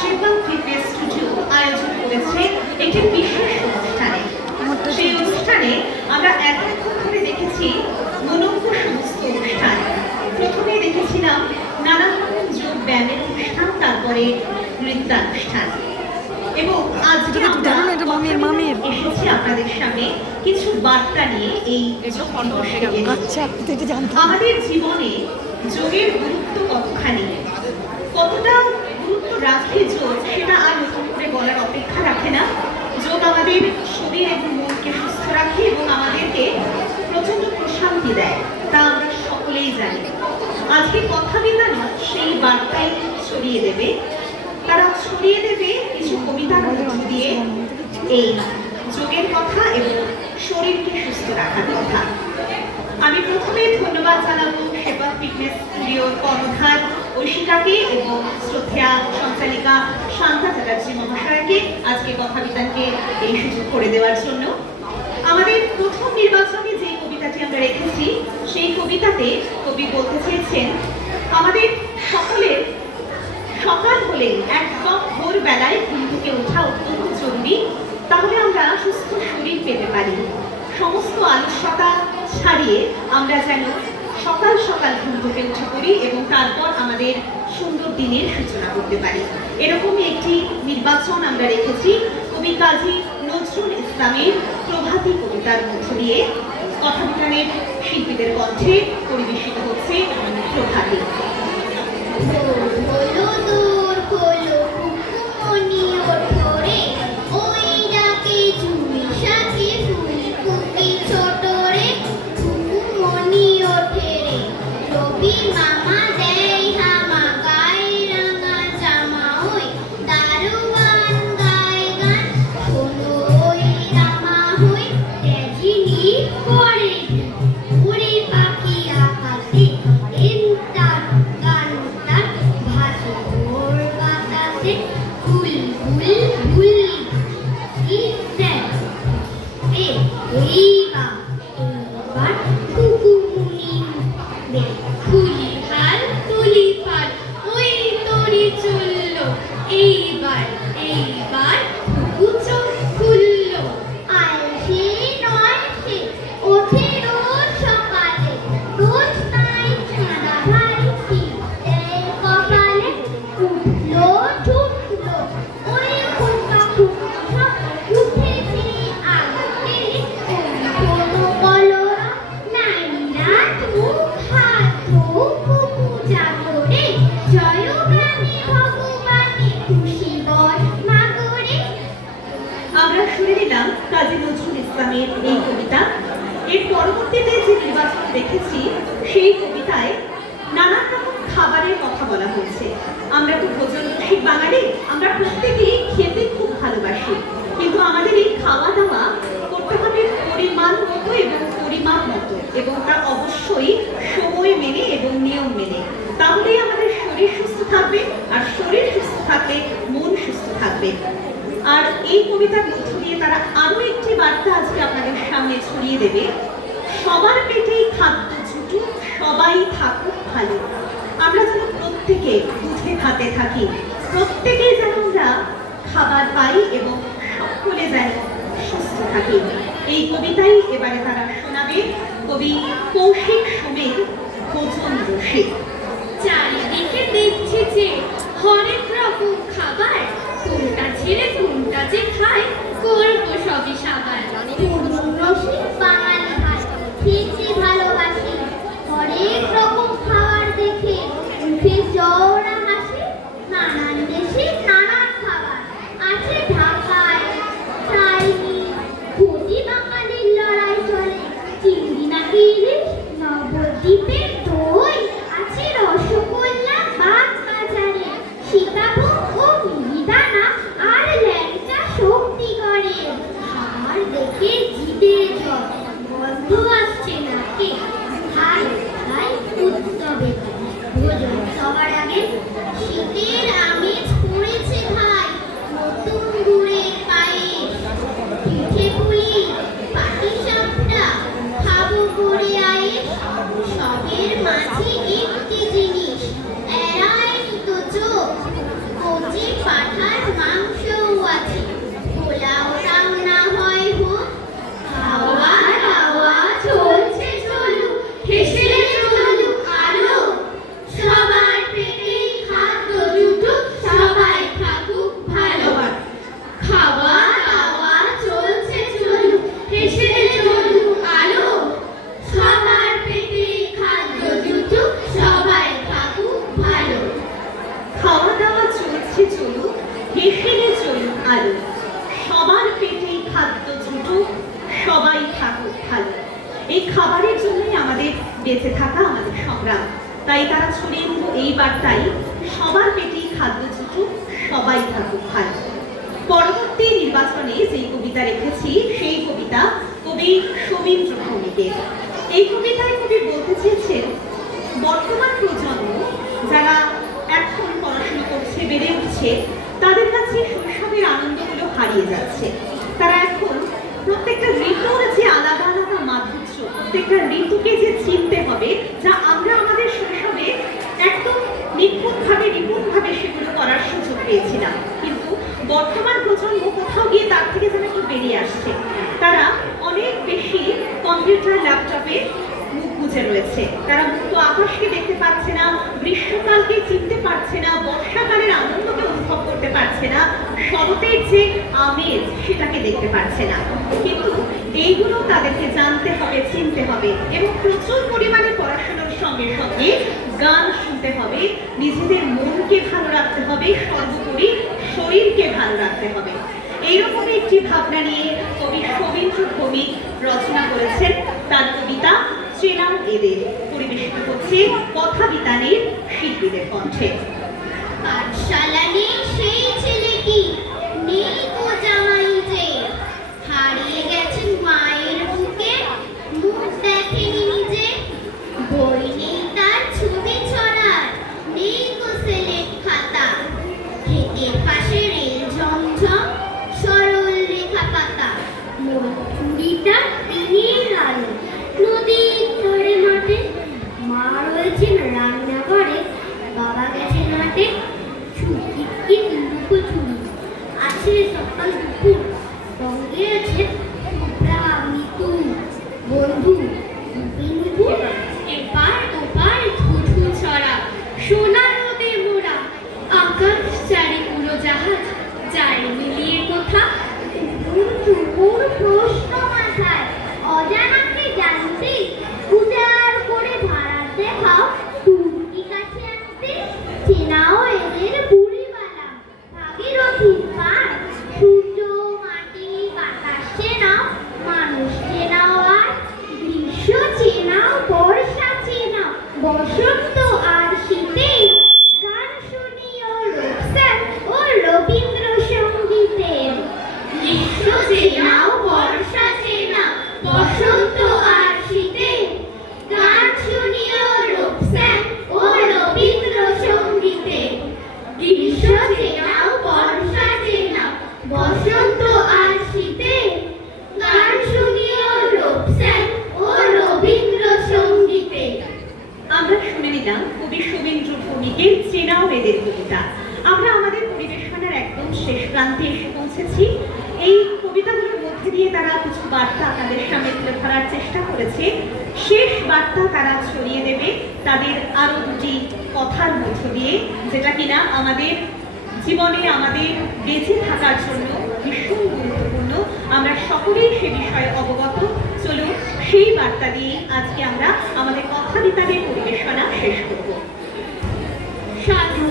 Shivam fitness studio আয়োজন করেছে একটি বিশেষ অনুষ্ঠানে। সেই অনুষ্ঠানে আমরা এতক্ষণ ধরে দেখেছি মনোজ্ঞ সমস্ত অনুষ্ঠান। প্রথমে দেখেছিলাম নানা রকম যোগ ব্যায়ামের অনুষ্ঠান, তারপরে নৃত্যানুষ্ঠান, এবং আজকে আমরা এসেছি আপনাদের সামনে কিছু বার্তা নিয়ে। এই আমাদের জীবনে যোগের গুরুত্ব কতখানি, কতটা গুরুত্ব রাখে যোগ, সেটা আর নতুন করে বলার অপেক্ষা রাখে না। যোগ আমাদের শরীর এবং মনকে সুস্থ রাখে এবং আমাদেরকে প্রচন্ড প্রশান্তি দেয়, তা আমরা সকলেই জানি। আজকে কথা বিতানো সেই বার্তাই ছড়িয়ে দেবে। তারা ছড়িয়ে দেবে কিছু কবিতার মধ্য দিয়ে এই যোগের কথা এবং শরীরকে সুস্থ রাখার কথা। আমি প্রথমে ধন্যবাদ জানাবো শিবম ফিটনেস স্টুডিওর কর্ণধার ঐশিকাকে এবং শ্রদ্ধেয়া সঞ্চালিকা শান্তা চ্যাটার্জি মহাশয়কে আজকে কথা বিতানকে এই সুযোগ করে দেওয়ার জন্য। আমাদের প্রথম নির্বাচনে যে কবিতাটি আমরা রেখেছি, সেই কবিতাতে কবি বলতে চেয়েছেন আমাদের সকলের সকাল হলে একদম ভোরবেলায় ঘুম থেকে ওঠা অত্যন্ত জরুরি, তাহলে আমরা সুস্থ শরীর পেতে পারি। সমস্ত আলস্যতা ছাড়িয়ে আমরা যেন সকাল সকাল ঘুম থেকে উঠে পড়ি এবং তারপর আমাদের সুন্দর দিনের সূচনা করতে পারি। এরকমই একটি নির্বাচন আমরা রেখেছি কবি কাজী নজরুল ইসলামের প্রভাতী কবিতার মধ্য দিয়ে। কথা বিতানের শিল্পীদের কণ্ঠে পরিবেশিত হচ্ছে প্রভাতী। আমরা শুনে নিলাম কাজী নজরুল ইসলামের এই কবিতা। এর পরবর্তীতে যে নির্বাচন দেখেছি, সেই কবিতায় নানান রকম খাবারের কথা বলা হয়েছে। আমরা তো ভোজনরসিক বাঙালি, আমরা প্রত্যেকেই খেতে খুব ভালোবাসি, কিন্তু আমাদের এই খাওয়া দাওয়া করতে হবে পরিমাণ মতো এবং পরিমাপ মতো, এবং তা অবশ্যই সময় মেনে এবং নিয়ম মেনে। তাহলেই আমাদের শরীর সুস্থ থাকবে, আর শরীর সুস্থ থাকলে মন সুস্থ থাকবে। আর এই কবিতার মধ্য দিয়ে তারা আরো একটি বার্তা আজকে আপনাদের সামনে ছড়িয়ে দেবে। সবার পেটেই খাদ্য জুটুক, সবাই থাকুক ভালো। আমরা যেন প্রত্যেকে দুধে ভাতে থাকি, প্রত্যেকেই যেন আমরা খাবার পাই এবং সকলে যেন সুস্থ থাকি। এই কবিতাই এবারে তারা শোনাবে কবি কৌশিক সোমের ভোজন রসিক। চারিদিকে দেখছি যে হরেক রকম খাবার, কোনটা ছেড়ে কোনটা যে খায়, করবো সবই সাবার। রসিক বাঙালি ভাই, খেতে ভালোবাসি, হরেক রকম খাবার দেখে মুখে চওড়া হাসি। নানান দেশে নানান খাবার আছে, ঢাকায় চাইনিজ, ঘটি বাঙালির লড়াই চলে। চিংড়ি নাকি ইলিশ, নবদ্বীপের দই আছে, রসগোল্লা বাগ বাজারে, সীতাভোগ ও মিহিদানা আর ল্যাংচা শক্তি করে। খাবার দেখে পথে চলুক, হেসেলে চলুক আলো, সবার পেটেই খাদ্য জুটুক, সবাই থাকুক ভালো। এই খাবারের জন্যই আমাদের বেঁচে থাকা, আমাদের সংগ্রাম। তাই তারা ছড়িয়ে দিল এই বার্তাই, সবার পেটেই খাদ্য জুটুক, সবাই থাকুক ভালো। পরবর্তী নির্বাচনে যেই কবিতা রেখেছি সেই কবিতা কবি শোভেন্দ্র ভৌমিকের। এই কবিতায় কবি বলতে চেয়েছেন, বর্তমান প্রজন্ম যারা এখন পড়াশোনা করছে, বেড়ে উঠছে, তাদের কাছে শৈশবের আনন্দগুলো হারিয়ে যাচ্ছে। তারা এখন প্রত্যেকটা ঋতুর যে আলাদা আলাদা মাধুর্য, প্রত্যেকটা ঋতুকে যে চিনতে হবে, যা আমরা আমাদের শৈশবে একদম নিপুণভাবে সেগুলো করার সুযোগ পেয়েছিলাম, কিন্তু বর্তমান প্রজন্ম কোথাও গিয়ে তার থেকে যেন একটু বেরিয়ে আসছে। তারা অনেক বেশি কম্পিউটার, ল্যাপটপে মুখ গুজে রয়েছে। তারা মুক্ত আকাশকে দেখতে পাচ্ছে না, গ্রীষ্মকালকে চিনতে পারছে না, বর্ষাকালের আনন্দকে অনুভব করতে পারছে না, শরতের যে আমেজ সেটাকে দেখতে পারছে না। কিন্তু এইগুলো তাদেরকে জানতে হবে, চিনতে হবে, এবং প্রচুর পরিমাণে পড়াশোনার সঙ্গে সঙ্গে গান শুনতে হবে, নিজেদের মনকে ভালো রাখতে হবে, সর্বোপরি শরীরকে ভালো রাখতে হবে। এইরকম একটি ভাবনা নিয়ে কবি শোভেন্দ্র ভৌমিক রচনা করেছেন তার কবিতা চেনাও এদের। পরিবেশিত হচ্ছে কথা বিতানের শিল্পীদের কণ্ঠে। পাঠশালা নেই সেই ছেলে কি, নেই গো জামাই যে, হারিয়ে গেছেন মায়ের বুকে, মুখ দেখেনি নিজে। বই নেই তার ছবি ছড়ার, নেই গো সেলেট খাতা, ক্ষেতের পাশে রেল ঝমঝম, সরল রেখা পাতা। মরচুরিটা দিনের আলো, নদীর ধারে মাঠে, মা রয়েছেন রান্না করে, বাবা গেছেন হাটে। ছুটি লুকোচুরি আছে সকাল দুপুর, সঙ্গে আছে মৃত্যু বন্ধু বিন্দু। এপার ওপার ধুধু ছড়া, সোনা রোদে মোড়া, আকাশ চারি উড়ো জাহাজ, যায় মিলিয়ে কোথা। দুপুর প্রশ্ন মাথায়, অজানাকে জানতে, উজাড় করে ভাড়া দেখাও, তুর্কি কাছে আনতে। চেনাও এদের বুড়িবালা, ভাগীরথীর পার, সূর্য মাটি বাতাস চেনাও, মানুষ চেনাও আর গ্রীষ্ম চেনাও, বর্ষা চেনাও, বসন্ত আর শীতে। গান শুনিও রোকসান ও রবীন্দ্র সঙ্গীতের। গ্রীষ্ম চেনাও, বর্ষা চেনাও, বসন্ত আর শীতে। গান শুনিও রোকসান ও রবীন্দ্র সঙ্গীতে। গ্রীষ্ম চেনাও, বর্ষা চেনাও, বসন্ত আর শীতে। গান শুনিও রোকসান ও রবীন্দ্র সঙ্গীতে। আমরা শুনে নিলাম কবি শোভেন্দ্র ভৌমিকের চেনাও এদের কবিতা। আমরা আমাদের পরিবেশনার একদম শেষ প্রান্তে এসে পৌঁছেছি। এই কবিতাগুলোর মধ্যে দিয়ে তারা কিছু বার্তা তাদের সামনে তুলে ধরার চেষ্টা করেছে। শেষ বার্তা তারা ছড়িয়ে দেবে তাদের আরো দুটি কথার মধ্য দিয়ে, যেটা কিনা আমাদের জীবনে, আমাদের বেঁচে থাকার জন্য ভীষণ গুরুত্বপূর্ণ। আমরা সকলেই সে বিষয়ে অবগত। চলুন সেই বার্তা দিয়ে আজকে আমরা আমাদের কথা বিতানের পরিবেশনা শেষ করব। স্বাস্থ্য